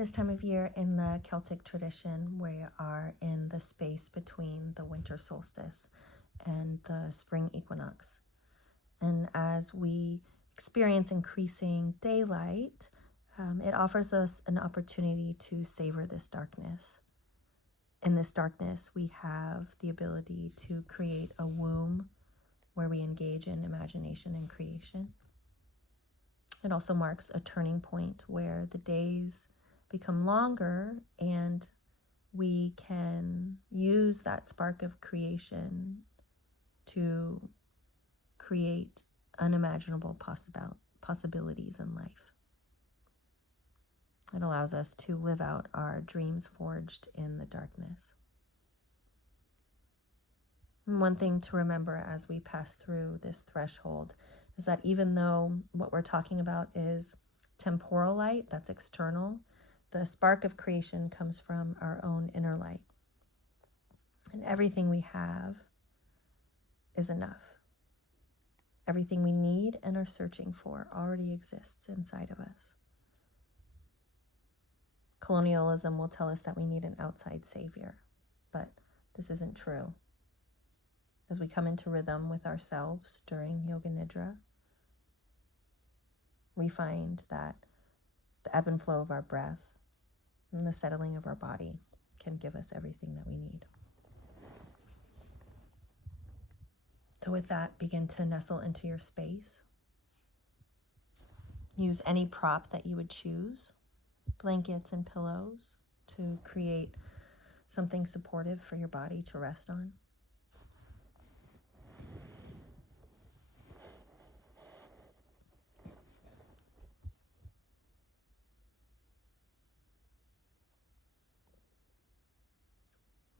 This time of year in the Celtic tradition, we are in the space between the winter solstice and the spring equinox. And as we experience increasing daylight, it offers us an opportunity to savor this darkness. In this darkness, we have the ability to create a womb where we engage in imagination and creation. It also marks a turning point where the days become longer and we can use that spark of creation to create unimaginable possibilities in life. It allows us to live out our dreams forged in the darkness. And one thing to remember as we pass through this threshold is that even though what we're talking about is temporal light, that's external, the spark of creation comes from our own inner light. And everything we have is enough. Everything we need and are searching for already exists inside of us. Colonialism will tell us that we need an outside savior, but this isn't true. As we come into rhythm with ourselves during Yoga Nidra, we find that the ebb and flow of our breath and the settling of our body can give us everything that we need. So with that, begin to nestle into your space. Use any prop that you would choose, blankets and pillows, to create something supportive for your body to rest on.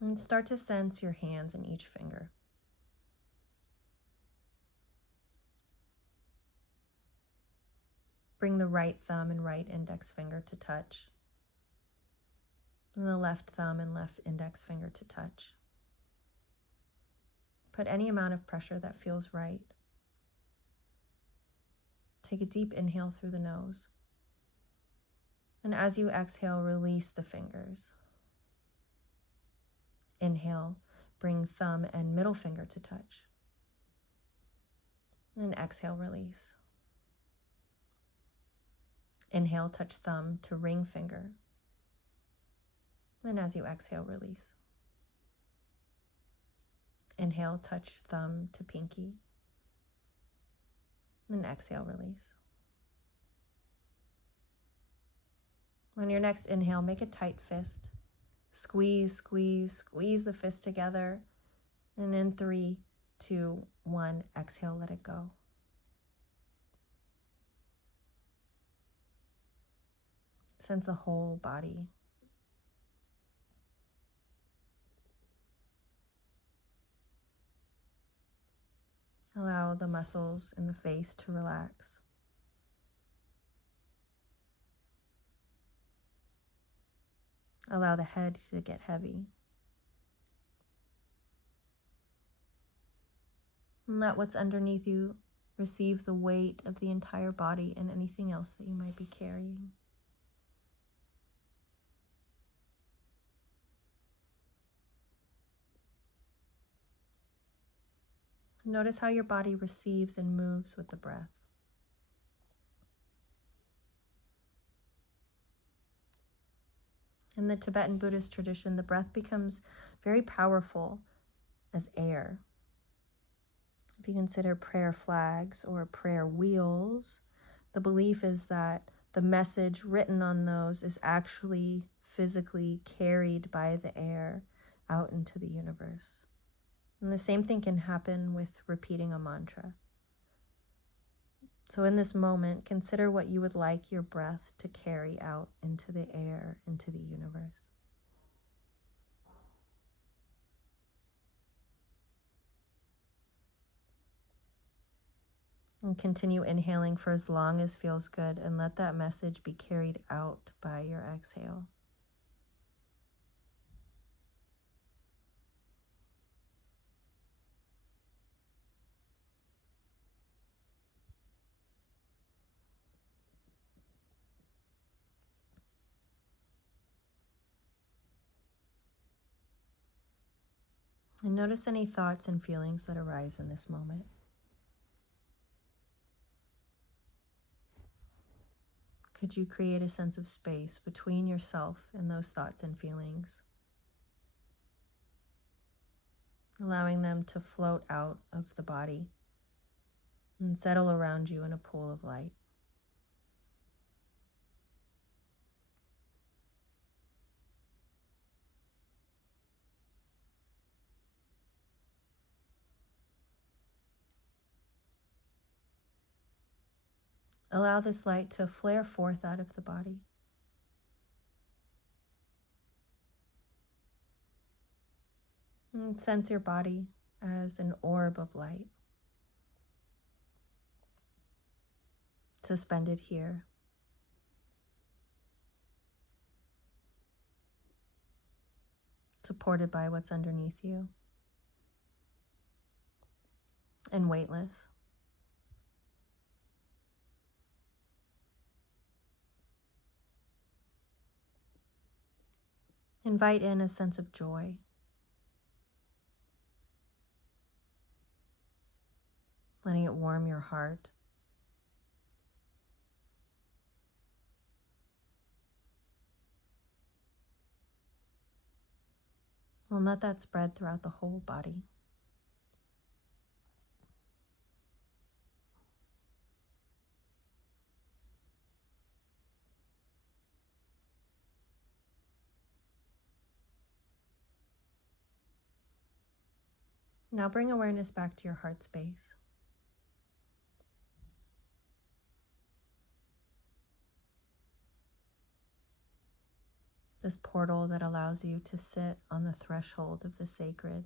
And start to sense your hands in each finger. Bring the right thumb and right index finger to touch, and the left thumb and left index finger to touch. Put any amount of pressure that feels right. Take a deep inhale through the nose. And as you exhale, release the fingers. Inhale, bring thumb and middle finger to touch. And exhale, release. Inhale, touch thumb to ring finger. And as you exhale, release. Inhale, touch thumb to pinky. And exhale, release. On your next inhale, make a tight fist. Squeeze, squeeze, squeeze the fist together. And in 3, 2, 1, exhale, let it go. Sense the whole body. Allow the muscles in the face to relax. Allow the head to get heavy. And let what's underneath you receive the weight of the entire body and anything else that you might be carrying. Notice how your body receives and moves with the breath. In the Tibetan Buddhist tradition, the breath becomes very powerful as air. If you consider prayer flags or prayer wheels, the belief is that the message written on those is actually physically carried by the air out into the universe. And the same thing can happen with repeating a mantra. So in this moment, consider what you would like your breath to carry out into the air, into the universe. And continue inhaling for as long as feels good, and let that message be carried out by your exhale. And notice any thoughts and feelings that arise in this moment. Could you create a sense of space between yourself and those thoughts and feelings, allowing them to float out of the body and settle around you in a pool of light? Allow this light to flare forth out of the body. And sense your body as an orb of light, suspended here. Supported by what's underneath you, and weightless. Invite in a sense of joy. Letting it warm your heart. And let that spread throughout the whole body. Now bring awareness back to your heart space. This portal that allows you to sit on the threshold of the sacred.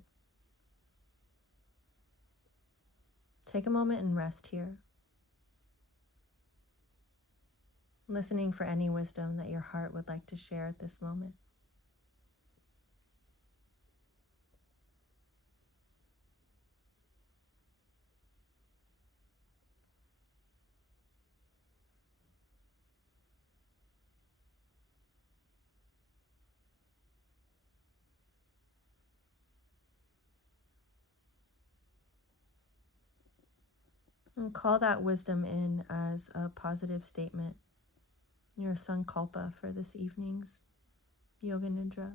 Take a moment and rest here, listening for any wisdom that your heart would like to share at this moment. And call that wisdom in as a positive statement, your sankalpa for this evening's Yoga Nidra.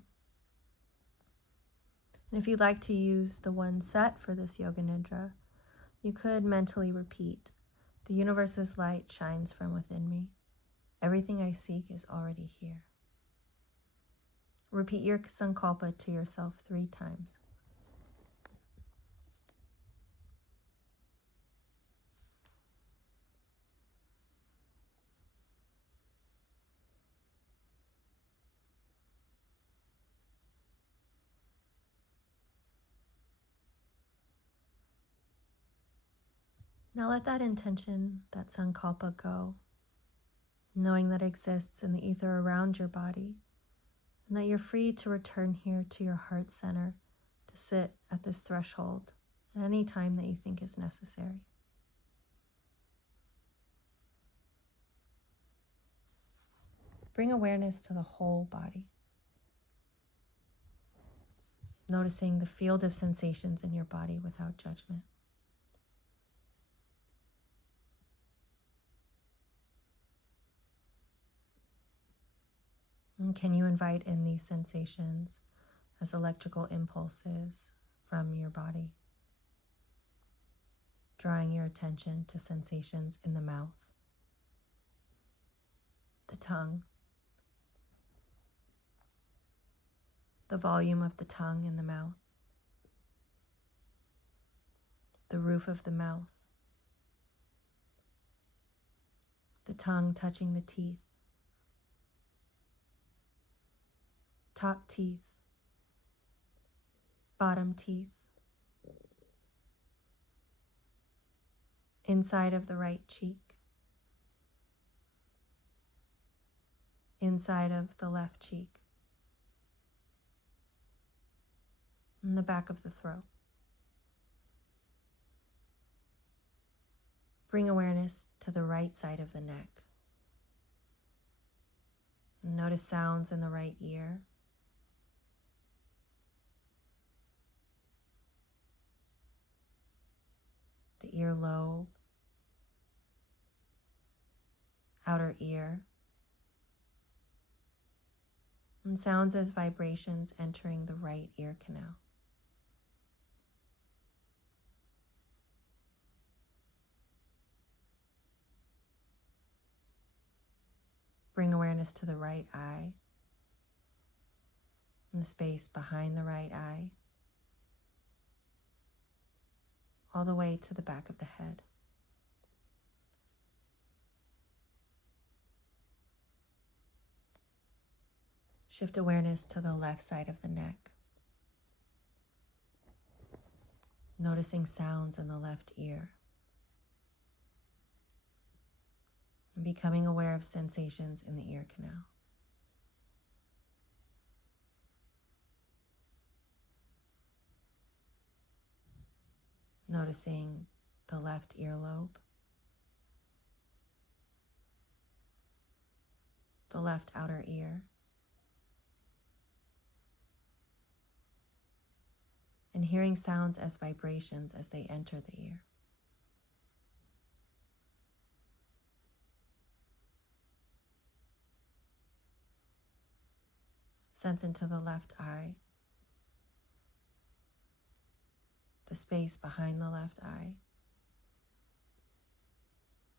And if you'd like to use the one set for this Yoga Nidra, you could mentally repeat, "The universe's light shines from within me. Everything I seek is already here." Repeat your sankalpa to yourself 3 times. Now let that intention, that sankalpa, go, knowing that it exists in the ether around your body, and that you're free to return here to your heart center to sit at this threshold at any time that you think is necessary. Bring awareness to the whole body, noticing the field of sensations in your body without judgment. And can you invite in these sensations as electrical impulses from your body, drawing your attention to sensations in the mouth, the tongue, the volume of the tongue in the mouth, the roof of the mouth, the tongue touching the teeth, top teeth, bottom teeth, inside of the right cheek, inside of the left cheek, and the back of the throat. Bring awareness to the right side of the neck. Notice sounds in the right ear. earlobe, outer ear, and sounds as vibrations entering the right ear canal. Bring awareness to the right eye and the space behind the right eye, all the way to the back of the head. Shift awareness to the left side of the neck, noticing sounds in the left ear, and becoming aware of sensations in the ear canal. Noticing the left earlobe, the left outer ear, and hearing sounds as vibrations as they enter the ear. Sense into the left eye, the space behind the left eye,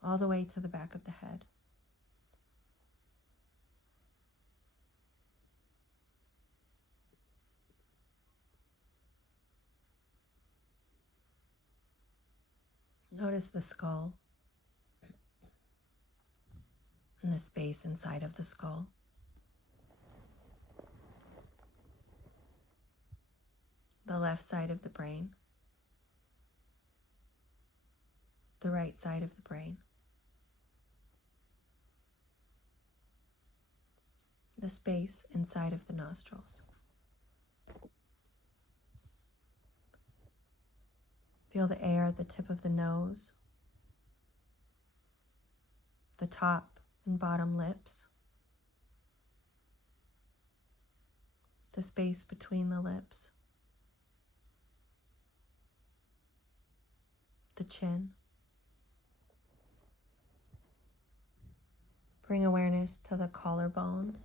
all the way to the back of the head. Notice the skull and the space inside of the skull. The left side of the brain, the right side of the brain, the space inside of the nostrils. Feel the air at the tip of the nose, the top and bottom lips, the space between the lips, the chin. Bring awareness to the collarbones,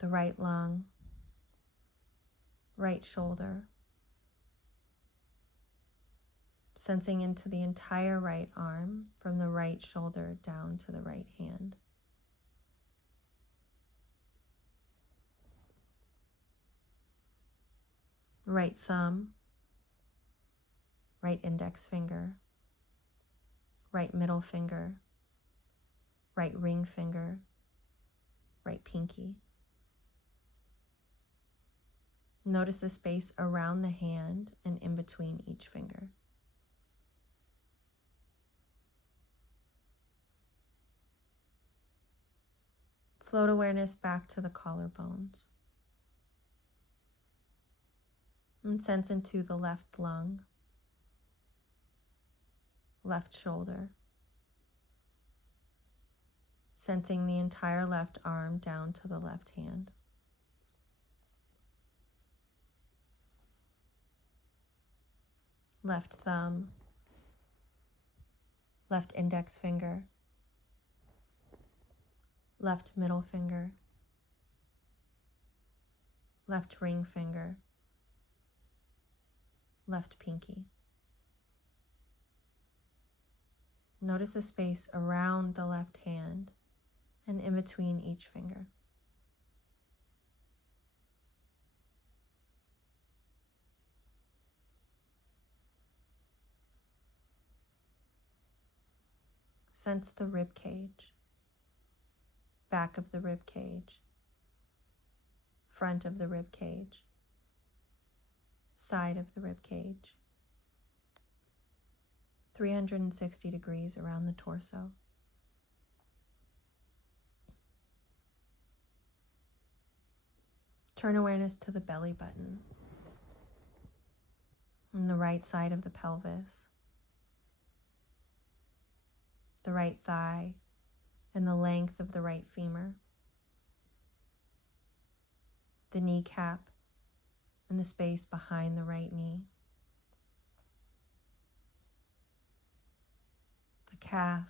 the right lung, right shoulder, sensing into the entire right arm from the right shoulder down to the right hand. Right thumb, right index finger, right middle finger, right ring finger, right pinky. Notice the space around the hand and in between each finger. Float awareness back to the collarbones. And sense into the left lung, left shoulder, sensing the entire left arm down to the left hand. Left thumb, left index finger, left middle finger, left ring finger, left pinky. Notice the space around the left hand and in between each finger. Sense the rib cage, back of the rib cage, front of the rib cage, side of the rib cage, 360 degrees around the torso. Turn awareness to the belly button, on the right side of the pelvis, the right thigh, and the length of the right femur, the kneecap, and the space behind the right knee, the calf,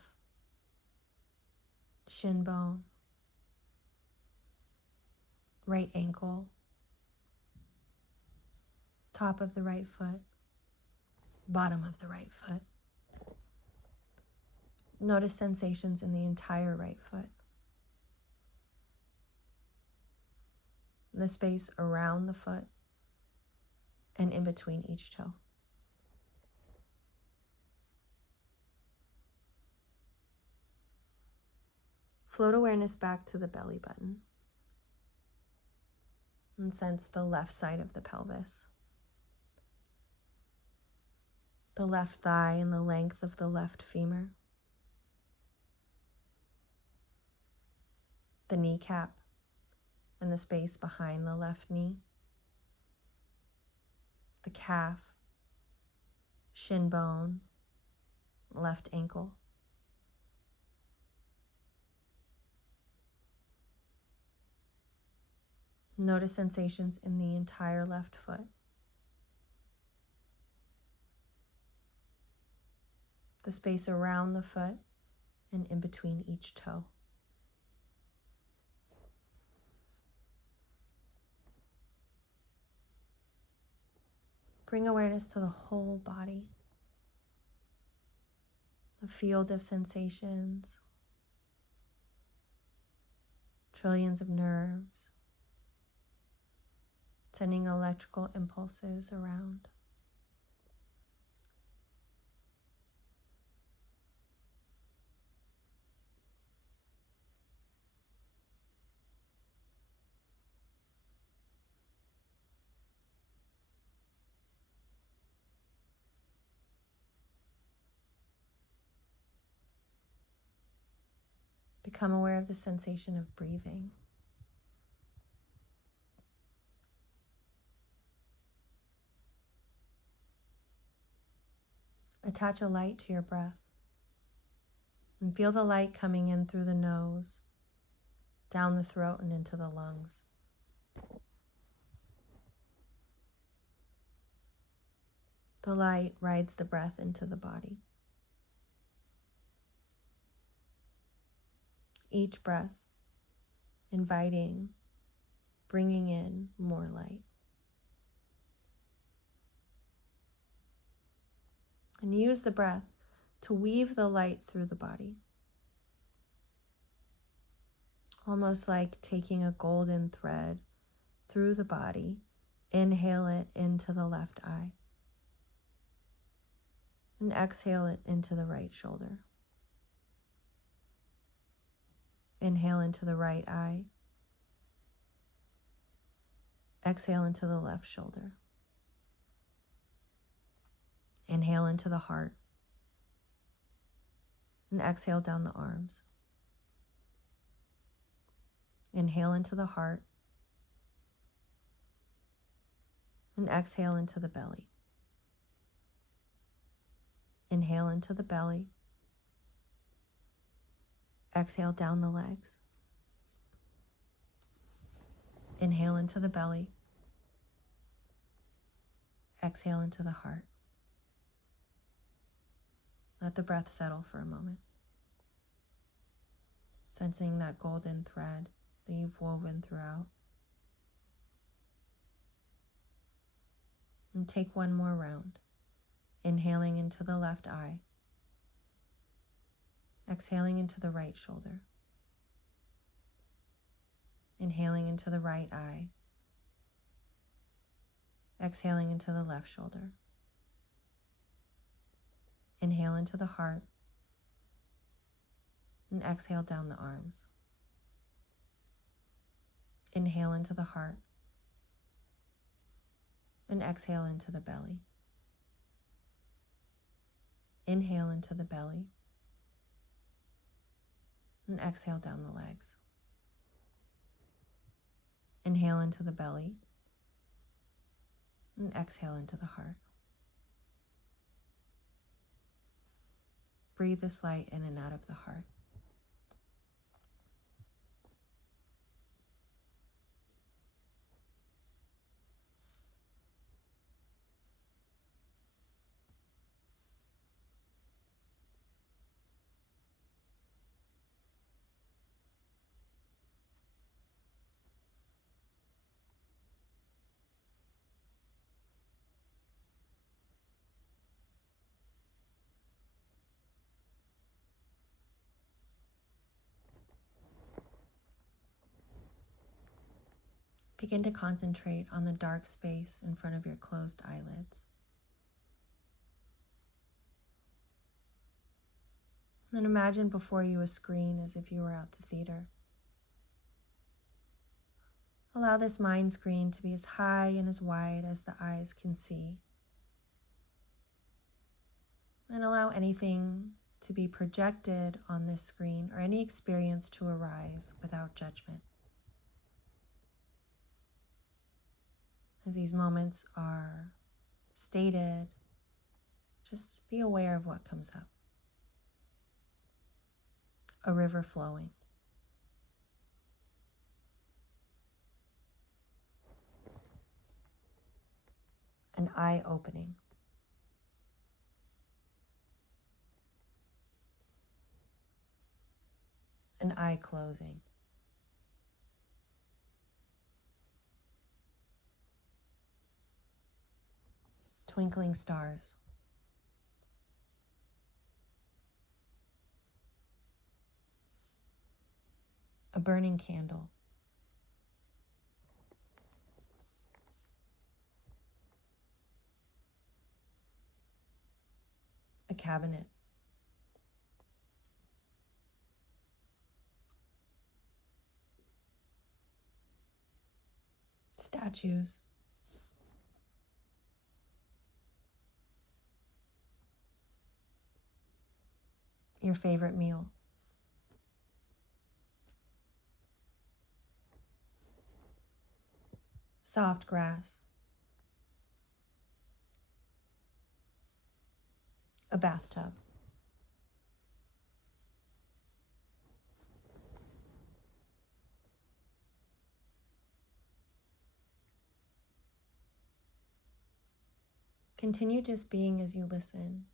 shin bone, right ankle, top of the right foot, bottom of the right foot. Notice sensations in the entire right foot. The space around the foot and in between each toe. Float awareness back to the belly button and sense the left side of the pelvis, the left thigh and the length of the left femur, the kneecap and the space behind the left knee, the calf, shin bone, left ankle. Notice sensations in the entire left foot. The space around the foot and in between each toe. Bring awareness to the whole body, a field of sensations, trillions of nerves, sending electrical impulses around. Become aware of the sensation of breathing. Attach a light to your breath and feel the light coming in through the nose, down the throat and into the lungs. The light rides the breath into the body. Each breath inviting, bringing in more light. And use the breath to weave the light through the body. Almost like taking a golden thread through the body. Inhale it into the left eye. And exhale it into the right shoulder. Inhale into the right eye. Exhale into the left shoulder. Inhale into the heart. And exhale down the arms. Inhale into the heart. And exhale into the belly. Inhale into the belly. Exhale down the legs. Inhale into the belly. Exhale into the heart. Let the breath settle for a moment. Sensing that golden thread that you've woven throughout. And take one more round. Inhaling into the left eye. Exhaling into the right shoulder. Inhaling into the right eye. Exhaling into the left shoulder. Inhale into the heart. And exhale down the arms. Inhale into the heart. And exhale into the belly. Inhale into the belly. And exhale down the legs. Inhale into the belly. And exhale into the heart. Breathe this light in and out of the heart. Begin to concentrate on the dark space in front of your closed eyelids. And imagine before you a screen as if you were at the theater. Allow this mind screen to be as high and as wide as the eyes can see. And allow anything to be projected on this screen or any experience to arise without judgment. As these moments are stated, just be aware of what comes up. A river flowing. An eye opening. An eye closing. Twinkling stars. A burning candle. A cabinet. Statues. Your favorite meal. Soft grass. A bathtub. Continue just being as you listen,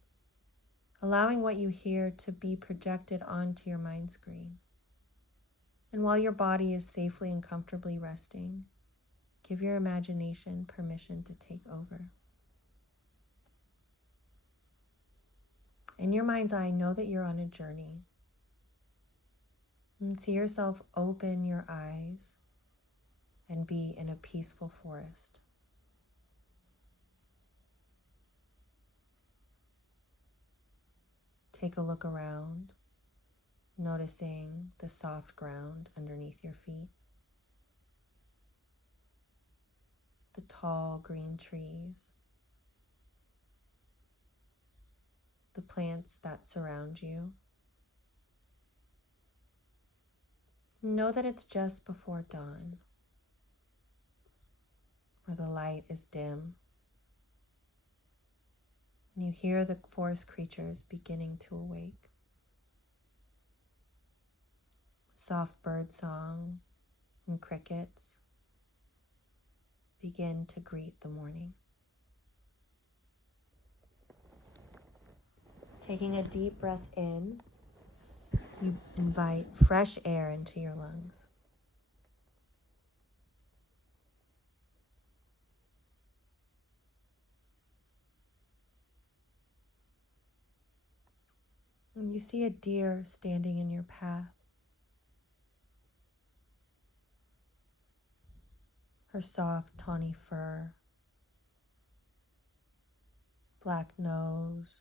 allowing what you hear to be projected onto your mind screen. And while your body is safely and comfortably resting, give your imagination permission to take over. In your mind's eye, know that you're on a journey. And see yourself open your eyes and be in a peaceful forest. Take a look around, noticing the soft ground underneath your feet, the tall green trees, the plants that surround you. Know that it's just before dawn, where the light is dim, and you hear the forest creatures beginning to awake. Soft bird song and crickets begin to greet the morning. Taking a deep breath in, you invite fresh air into your lungs. And you see a deer standing in your path. Her soft, tawny fur, black nose,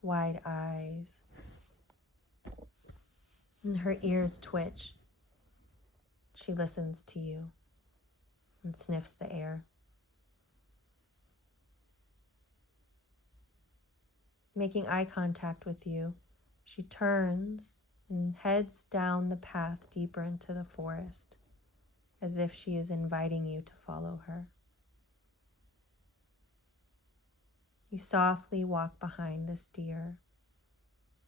wide eyes, and her ears twitch. She listens to you and sniffs the air. Making eye contact with you, she turns and heads down the path deeper into the forest, as if she is inviting you to follow her. You softly walk behind this deer,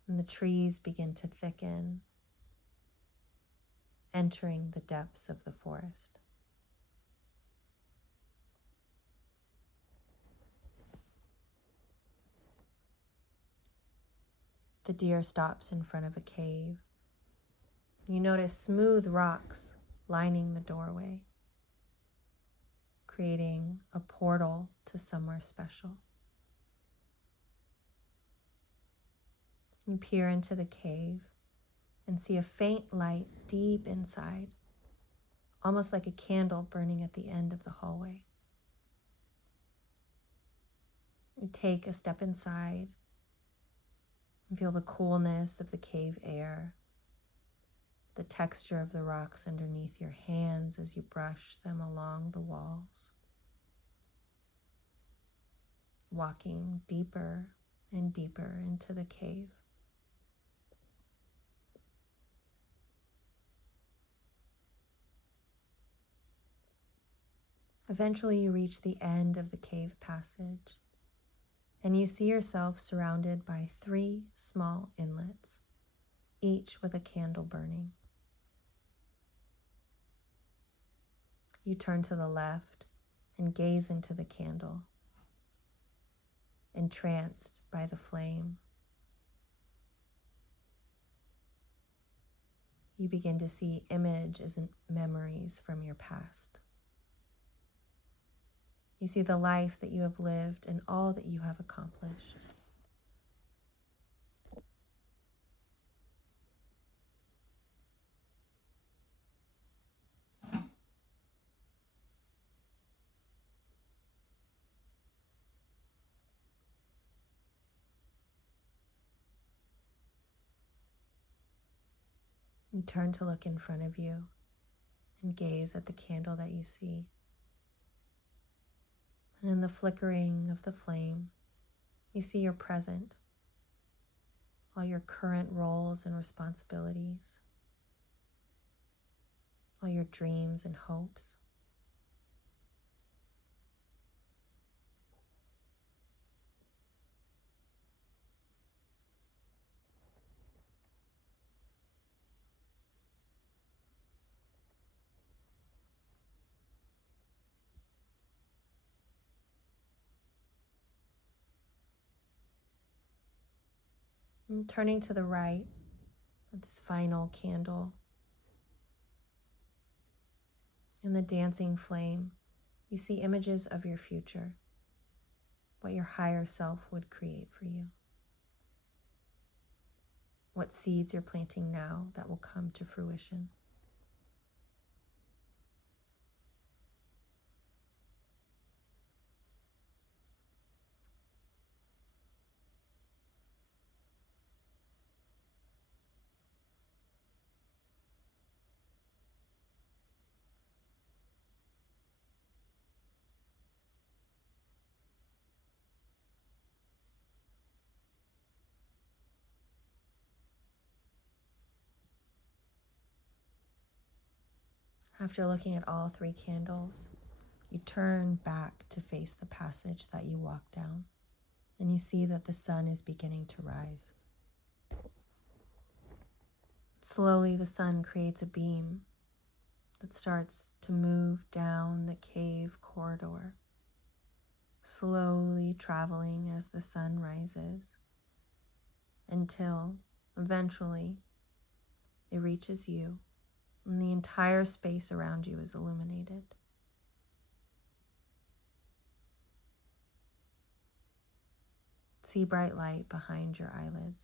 and the trees begin to thicken, entering the depths of the forest. The deer stops in front of a cave. You notice smooth rocks lining the doorway, creating a portal to somewhere special. You peer into the cave and see a faint light deep inside, almost like a candle burning at the end of the hallway. You take a step inside and feel the coolness of the cave air, the texture of the rocks underneath your hands as you brush them along the walls, walking deeper and deeper into the cave. Eventually you reach the end of the cave passage, and you see yourself surrounded by 3 small inlets, each with a candle burning. You turn to the left and gaze into the candle, entranced by the flame. You begin to see images and memories from your past. You see the life that you have lived and all that you have accomplished. You turn to look in front of you and gaze at the candle that you see. And in the flickering of the flame, you see your present, all your current roles and responsibilities, all your dreams and hopes. And turning to the right of this final candle, in the dancing flame, you see images of your future, what your higher self would create for you, what seeds you're planting now that will come to fruition. After looking at all 3 candles, you turn back to face the passage that you walked down, and you see that the sun is beginning to rise. Slowly, the sun creates a beam that starts to move down the cave corridor, slowly traveling as the sun rises, until eventually it reaches you, and the entire space around you is illuminated. See bright light behind your eyelids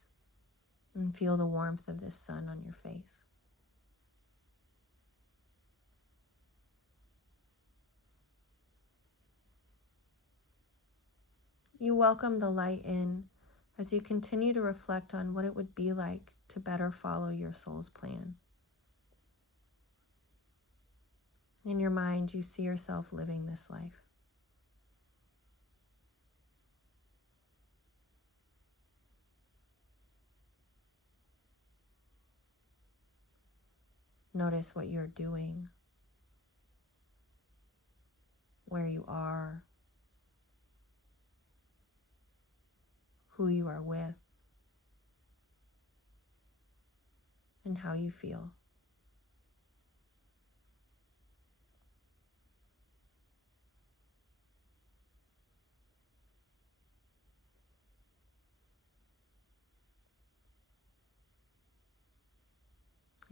and feel the warmth of this sun on your face. You welcome the light in as you continue to reflect on what it would be like to better follow your soul's plan. In your mind, you see yourself living this life. Notice what you're doing, where you are, who you are with, and how you feel.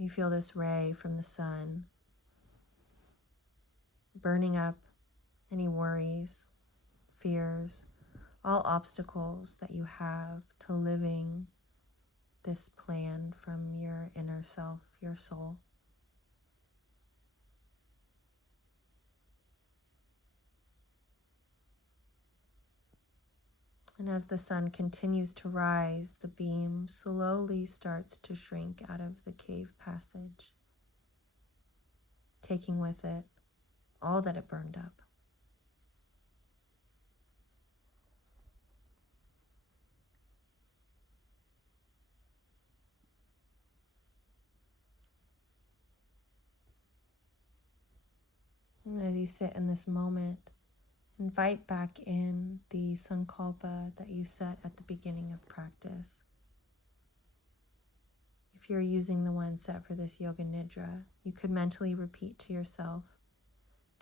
You feel this ray from the sun burning up any worries, fears, all obstacles that you have to living this plan from your inner self, your soul. And as the sun continues to rise, the beam slowly starts to shrink out of the cave passage, taking with it all that it burned up. And as you sit in this moment, invite back in the sankalpa that you set at the beginning of practice. If you're using the one set for this yoga nidra, you could mentally repeat to yourself,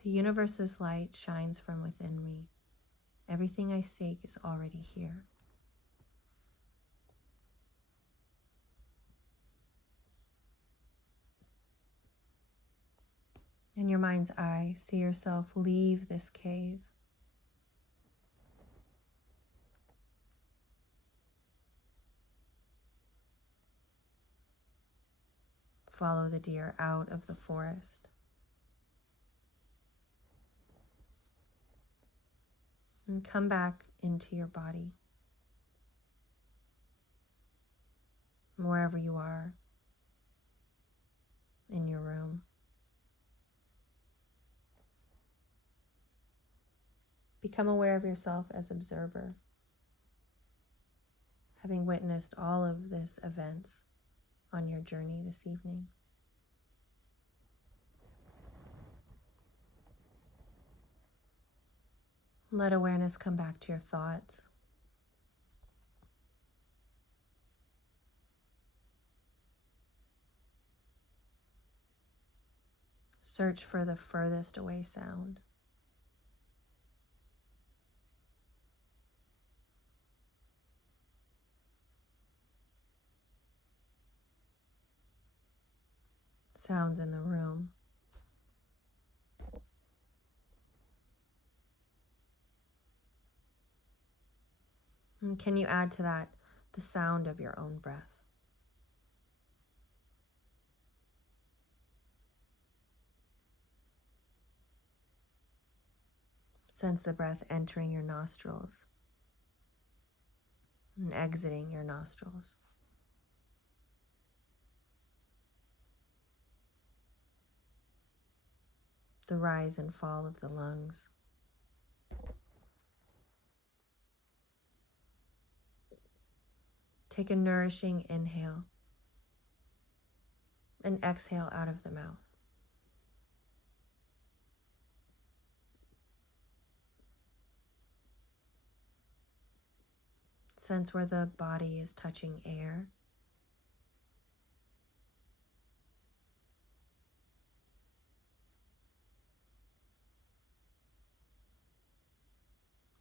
"The universe's light shines from within me. Everything I seek is already here." In your mind's eye, see yourself leave this cave. Follow the deer out of the forest. And come back into your body. Wherever you are in your room. Become aware of yourself as observer, having witnessed all of this events on your journey this evening. Let awareness come back to your thoughts. Search for the furthest away sound. Sounds in the room. And can you add to that the sound of your own breath? Sense the breath entering your nostrils and exiting your nostrils. The rise and fall of the lungs. Take a nourishing inhale and exhale out of the mouth. Sense where the body is touching air.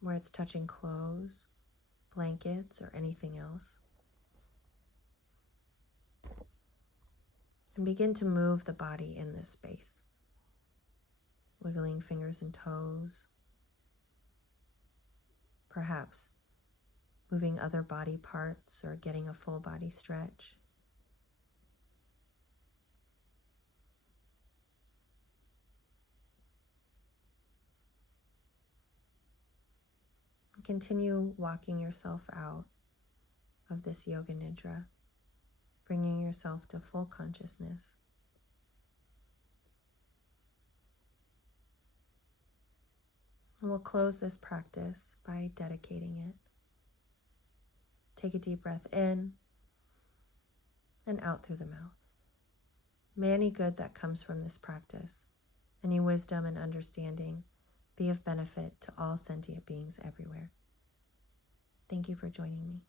Where it's touching clothes, blankets, or anything else. And begin to move the body in this space. Wiggling fingers and toes. Perhaps moving other body parts or getting a full body stretch. Continue walking yourself out of this yoga nidra, bringing yourself to full consciousness. And we'll close this practice by dedicating it. Take a deep breath in and out through the mouth. May any good that comes from this practice, any wisdom and understanding, be of benefit to all sentient beings everywhere. Thank you for joining me.